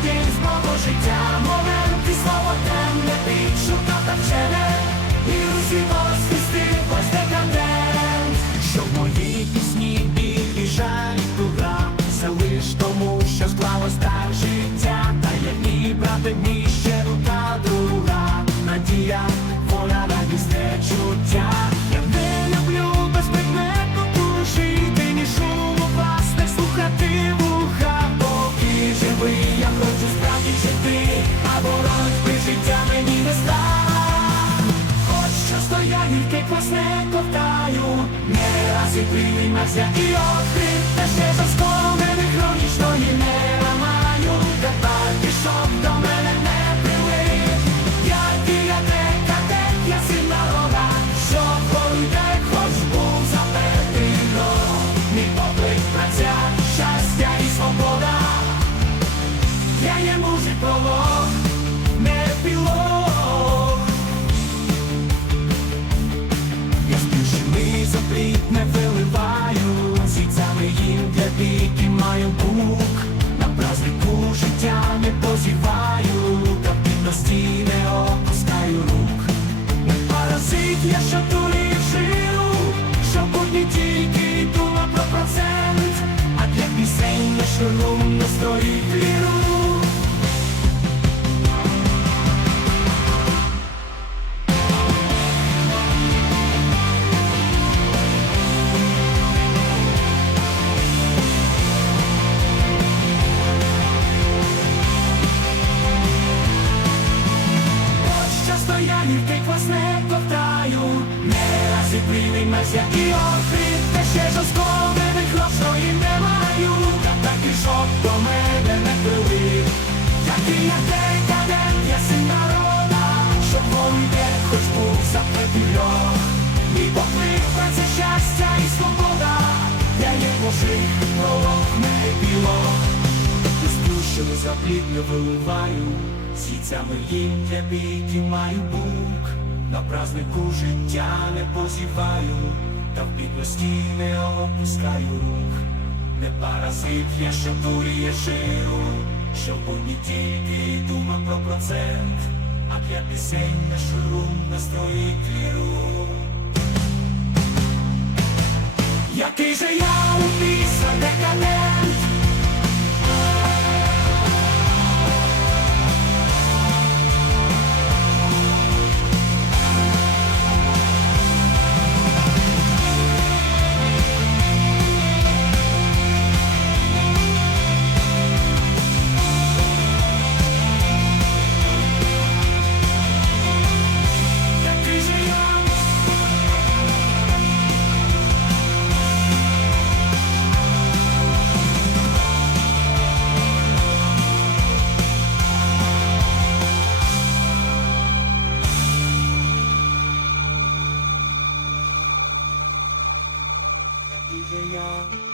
один з мого життя Момент і слово темне підшукав та вчене. І усімо спустив ось декадент Що в моїй пісні біль і жаль туга. Лиш тому, що склалось так життя. Та є мій брати, мій ще рука друга. Надія, ковтаю Не раз і приймався і окрив Та ще заскованих хронічної не ламаю Тепер пішов до мене не прилив Як і я декадент, я син народа Що пройде, паразит, я шатую жиру Що будні тільки дума про процент А для пісень не шурум настроїть ліру Хоч часто я гіркий квас не і приймався і охріп Та ще жорсткових грошей не маю. Та так і щоб до мене не прилив Який я декадент, я син народа. Що вийде, хоч був запитий льох Мій поклик, праця, щастя і свобода. Я є мужик, пролог, не білок Розплющили запліт не виливаю. Сійцями їм для бійки маю бук На празднику життя не позіваю Та в бідності не опускаю рук. Не паразит, я шатує ширу Що будні тільки дума про процент А для пісень шурум настроїть ліру. Який же я Який же я